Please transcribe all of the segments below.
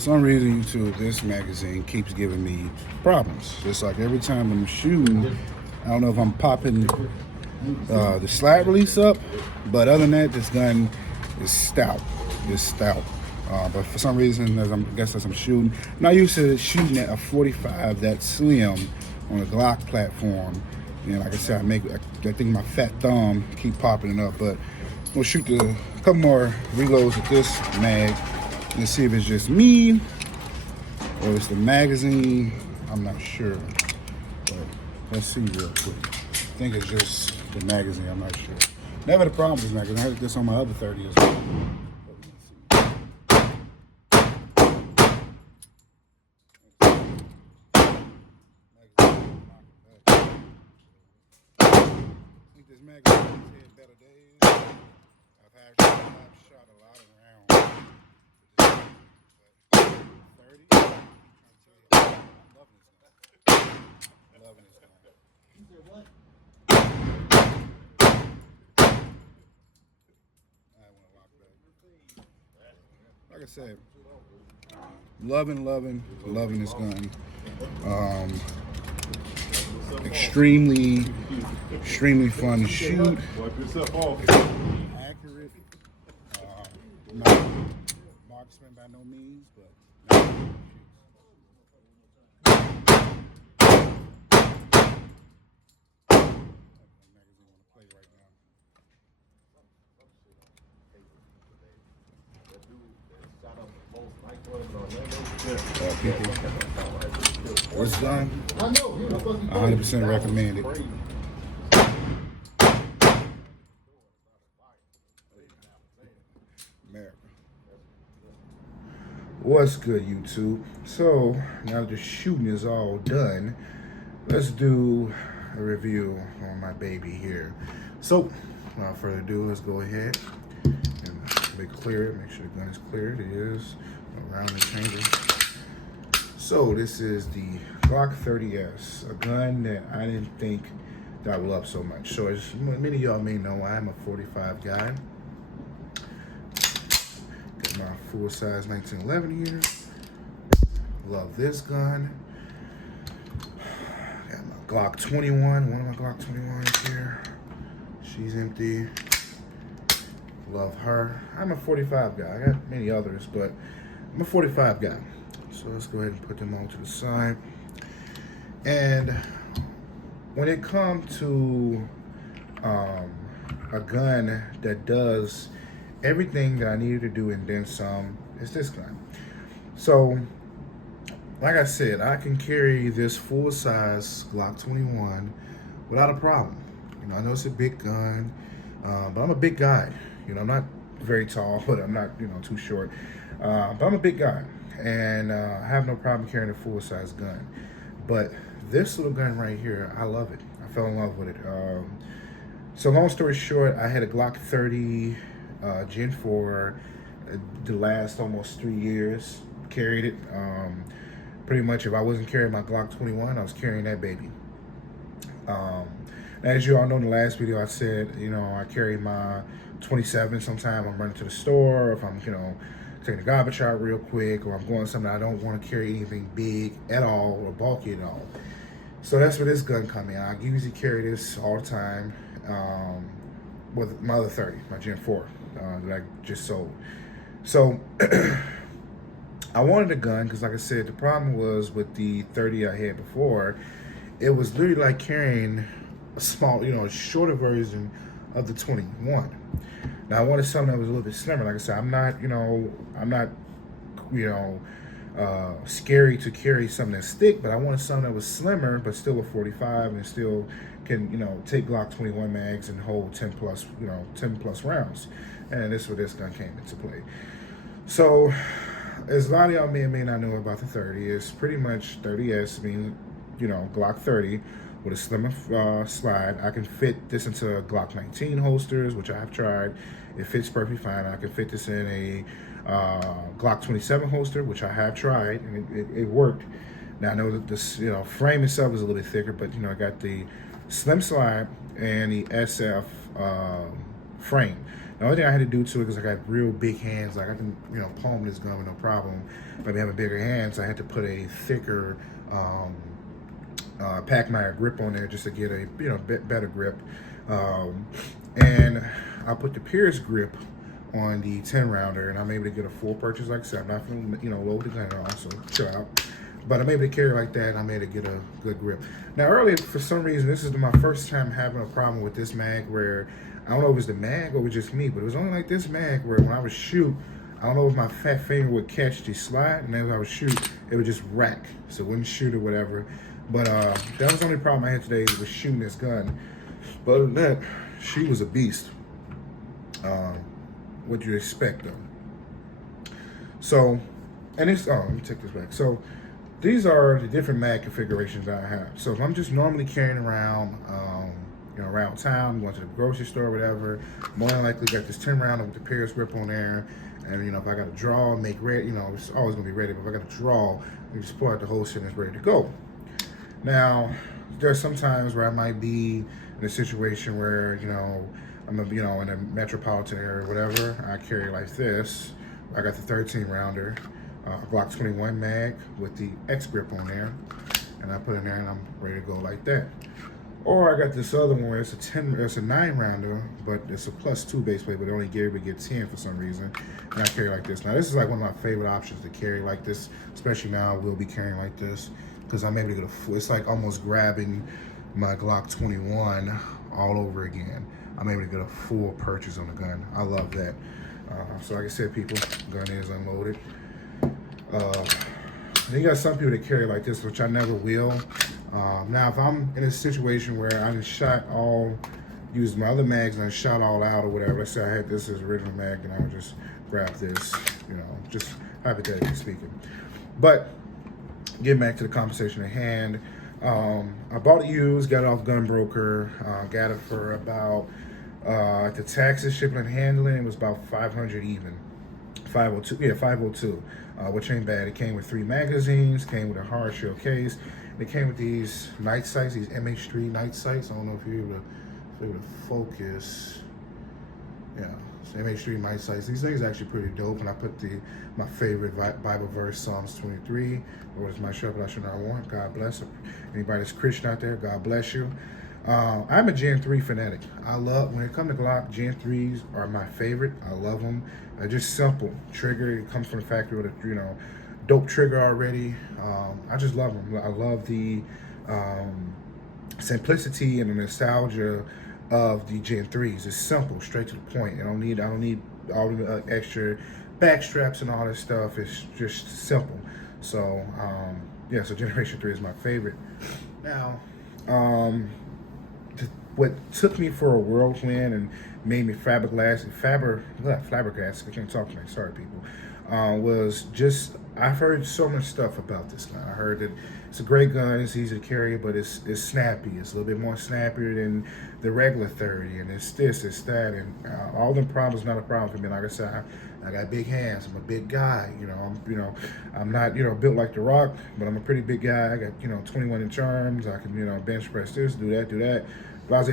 some reason, YouTube, this magazine keeps giving me problems. Just like every time I'm shooting, I don't know if I'm popping the slide release up, but other than that, this gun is stout. It's stout. But for some reason, as I'm shooting, I'm not used to shooting at a 45 that slim on a Glock platform. And like I said, I think my fat thumb keep popping it up. But we'll shoot a couple more reloads with this mag. Let's see if it's just me or it's the magazine. I'm not sure. But let's see real quick. I think it's just the magazine. I'm not sure. Never the problem with this magazine. I had this on my other 30 as well. This magazine has had better days. I've shot a lot of rounds. But 30, I'm loving this gun. I'm loving this gun. You said what? I want to lock back. Like I said, loving this gun. Extremely fun to shoot. Accurate. I'm not a marksman by no means, but people, this gun, 100% recommended. America. What's good, YouTube? So now that the shooting is all done, let's do a review on my baby here. So without further ado, let's go ahead and clear it. Make sure the gun is cleared. It is around the chamber. So this is the Glock 30S, a gun that I didn't think that I would love so much. So as many of y'all may know, I'm a 45 guy. Got my full-size 1911 here. Love this gun. Got my Glock 21, one of my Glock 21s here. She's empty. Love her. I'm a 45 guy. I got many others, but I'm a 45 guy. So let's go ahead and put them on to the side. And when it comes to a gun that does everything that I needed to do and then some, it's this gun. So, like I said, I can carry this full-size Glock 21 without a problem. You know, I know it's a big gun, but I'm a big guy. You know, I'm not very tall, but I'm not, too short. But I'm a big guy, and I have no problem carrying a full-size gun. But this little gun right here, I love it. I fell in love with it. So long story short, I had a Glock 30 Gen 4 the last almost 3 years. Carried it. Pretty much, if I wasn't carrying my Glock 21, I was carrying that baby. As you all know, in the last video I said, I carry my 27. Sometimes I'm running to the store, if I'm, taking the garbage out real quick, or I'm going something I don't want to carry anything big at all or bulky at all. So that's where this gun come in. I usually carry this all the time with my other 30, my Gen 4 that I just sold. So I wanted a gun because, like I said, the problem was with the 30 I had before, it was literally like carrying a small, a shorter version of the 21. Now I wanted something that was a little bit slimmer. Like I said, I'm not scary to carry something that's thick, but I wanted something that was slimmer, but still a 45 and still can, take Glock 21 mags and hold 10 plus rounds. And this is where this gun came into play. So, as a lot of y'all may or may not know about the 30, it's pretty much 30S, meaning, Glock 30 with a slimmer slide. I can fit this into a Glock 19 holsters, which I have tried. It fits perfectly fine. I can fit this in a Glock 27 holster, which I have tried, and it worked. Now I know that this, frame itself is a little bit thicker, but I got the slim slide and the SF frame. The only thing I had to do to it, because I got real big hands, like I can, palm this gun with no problem. But having bigger hands, I had to put a thicker Packmeyer grip on there just to get a better grip. And I put the Pierce grip on the 10 rounder, and I'm able to get a full purchase. Like I said, I'm not going to load the gun also, chill out. But I'm able to carry like that, and I'm able to get a good grip. Now earlier, for some reason, this is my first time having a problem with this mag where, I don't know if it's the mag or it was just me, but it was only like this mag where when I would shoot, I don't know if my fat finger would catch the slide, and as I would shoot, it would just rack. So it wouldn't shoot or whatever. But that was the only problem I had today was shooting this gun. But other than that, she was a beast. What you expect though. So, and it's, let me take this back. So these are the different mag configurations that I have. So if I'm just normally carrying around, around town, going to the grocery store, whatever, more than likely got this 10 rounder with the Pierce grip on there. And if I got to draw, make ready, it's always gonna be ready. But if I got to draw, you just pull out the whole shit and it's ready to go. Now, there's some times where I might be in a situation where, I'm in a metropolitan area or whatever. I carry like this. I got the 13 rounder, Glock 21 mag with the X grip on there, and I put it in there and I'm ready to go like that. Or I got this other one where it's a 9 rounder, but it's a +2 base plate, but they only gave me 10 for some reason, and I carry like this. Now this is like one of my favorite options to carry like this, especially now I will be carrying like this because I'm able to get a full. It's like almost grabbing my Glock 21 all over again. I'm able to get a full purchase on the gun. I love that. So like I said, people, gun is unloaded. Then you got some people that carry like this, which I never will. Now, if I'm in a situation where I just used my other mags and I shot all out or whatever, let's say I had this as original mag, and I would just grab this, just hypothetically speaking. But getting back to the conversation at hand, I bought it used, got it off Gunbroker, got it for about, the taxes, shipping and handling, it was about 500 even. 502, yeah, 502, which ain't bad. It came with 3 magazines, came with a hard shell case. It came with these night sights, these MH3 night sights. I don't know if you're able to focus. Yeah, it's MH3 night sights. These things are actually pretty dope. And I put my favorite Bible verse, Psalms 23. Lord is my shepherd, I shall not want. God bless. Anybody that's Christian out there, God bless you. I'm a Gen 3 fanatic. When it comes to Glock, Gen 3s are my favorite. I love them. They're just simple. Trigger, it comes from the factory with a, dope trigger already. I just love them. I love the simplicity and the nostalgia of the Gen 3s. It's simple, straight to the point. I don't need all the extra back straps and all this stuff. It's just simple. So yeah, so Generation 3 is my favorite. Now, what took me for a whirlwind and made me flabbergasted, I can't talk tonight, sorry people, was just, I've heard so much stuff about this gun. I heard that it's a great gun, it's easy to carry, but it's snappy. It's a little bit more snappier than the regular 30, and it's this, it's that, and all them problems not a problem for me. Like I said, I got big hands. I'm a big guy. I'm not built like The Rock, but I'm a pretty big guy. I got 21 inch arms. I can bench press this, do that, blase.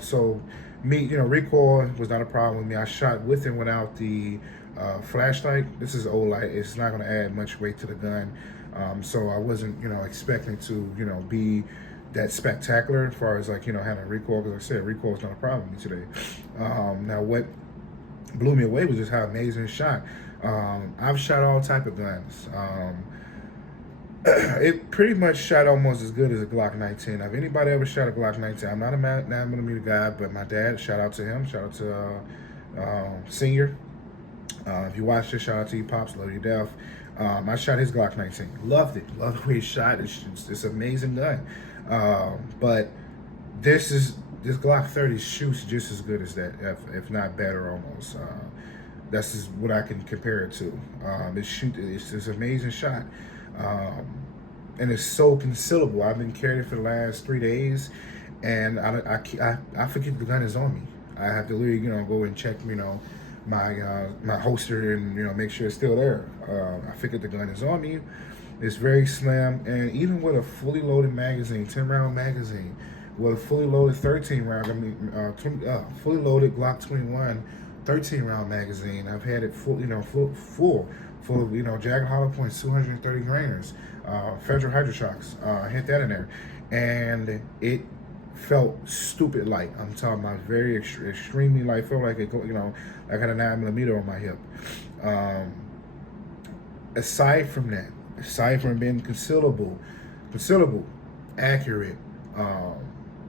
So me, recoil was not a problem with me. I shot with and without the flashlight. This is old light. It's not going to add much weight to the gun. So I wasn't expecting to be that spectacular as far as having recoil, because I said recoil is not a problem with me today. Now what blew me away was just how amazing it shot. I've shot all type of guns. It pretty much shot almost as good as a Glock 19. Now, if anybody ever shot a Glock 19, I'm not a 9mm guy, but my dad, shout out to him, shout out to Senior. If you watch this, shout out to you, Pops, love you death. I shot his Glock 19. Loved it. Loved the way he shot. It's an amazing gun. But this Glock 30 shoots just as good as that, if not better almost. That's just what I can compare it to. It's this amazing shot. And it's so concealable. I've been carrying it for the last 3 days, and I forget the gun is on me. I have to literally, go and check, my holster and make sure it's still there. I forget the gun is on me. It's very slim, and even with a fully loaded magazine, 10-round magazine, with a fully loaded 13 round. Fully loaded Glock 21, 13 round magazine. I've had it full, full of jagged hollow points, 230 grainers, Federal Hydro Shocks. I had that in there, and it felt stupid light. I'm talking about very extremely light. Felt like I got a 9mm on my hip. Aside from that, aside from being concealable, accurate,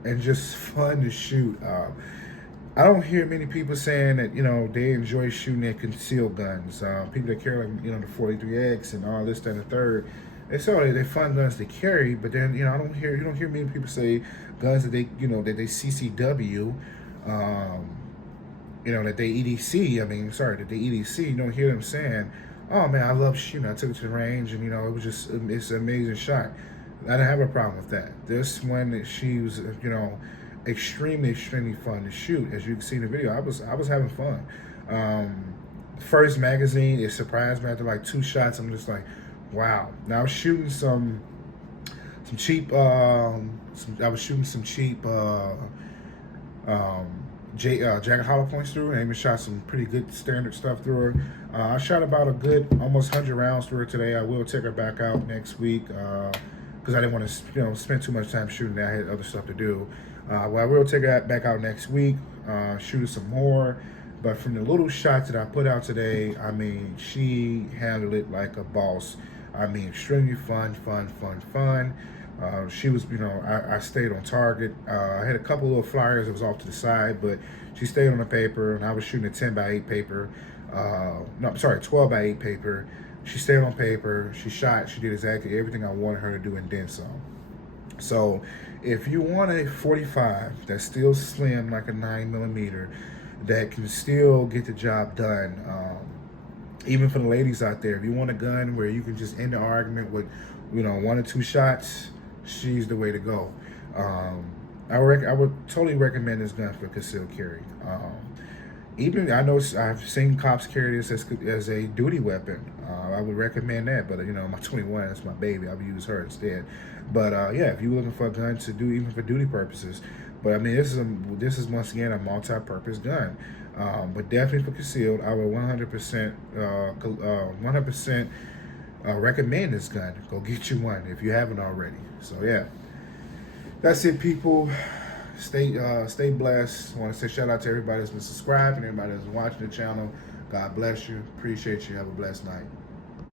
and just fun to shoot. I don't hear many people saying that they enjoy shooting their concealed guns. People that carry the 43X and all this, that, and the third. It's all they're fun guns to carry, but then you don't hear many people say guns that they that they CCW, that they EDC. That they EDC. You don't hear them saying, "Oh man, I love shooting. I took it to the range, and it's an amazing shot." I didn't have a problem with that. This one, that she was, extremely fun to shoot. As you can see in the video, I was having fun. First magazine, it surprised me after like 2 shots. I'm just like, wow. Now I was shooting some cheap. I was shooting some cheap jagged hollow points through, and I even shot some pretty good standard stuff through her. I shot about a good almost 100 rounds through her today. I will take her back out next week because I didn't want to spend too much time shooting. I had other stuff to do. Well, I will take her back out next week, shoot her some more. But from the little shots that I put out today, she handled it like a boss. Extremely fun. She was, I stayed on target. I had a couple little flyers that was off to the side, but she stayed on the paper, and I was shooting a 10x8 paper. 12x8 paper. She stayed on paper. She shot. She did exactly everything I wanted her to do, and then some. So, if you want a 45 that's still slim like a 9mm, that can still get the job done, even for the ladies out there, if you want a gun where you can just end the argument with, 1 or 2 shots, she's the way to go. I would totally recommend this gun for concealed carry. Even I know I've seen cops carry this as a duty weapon. I would recommend that, but my 21, that's my baby. I would use her instead. But yeah, if you're looking for a gun to do even for duty purposes, but this is once again a multi-purpose gun. But definitely for concealed, I would 100% recommend this gun. Go get you one if you haven't already. So yeah, that's it, people. Stay blessed. I want to say shout out to everybody that's been subscribing, everybody that's watching the channel. God bless you. Appreciate you. Have a blessed night.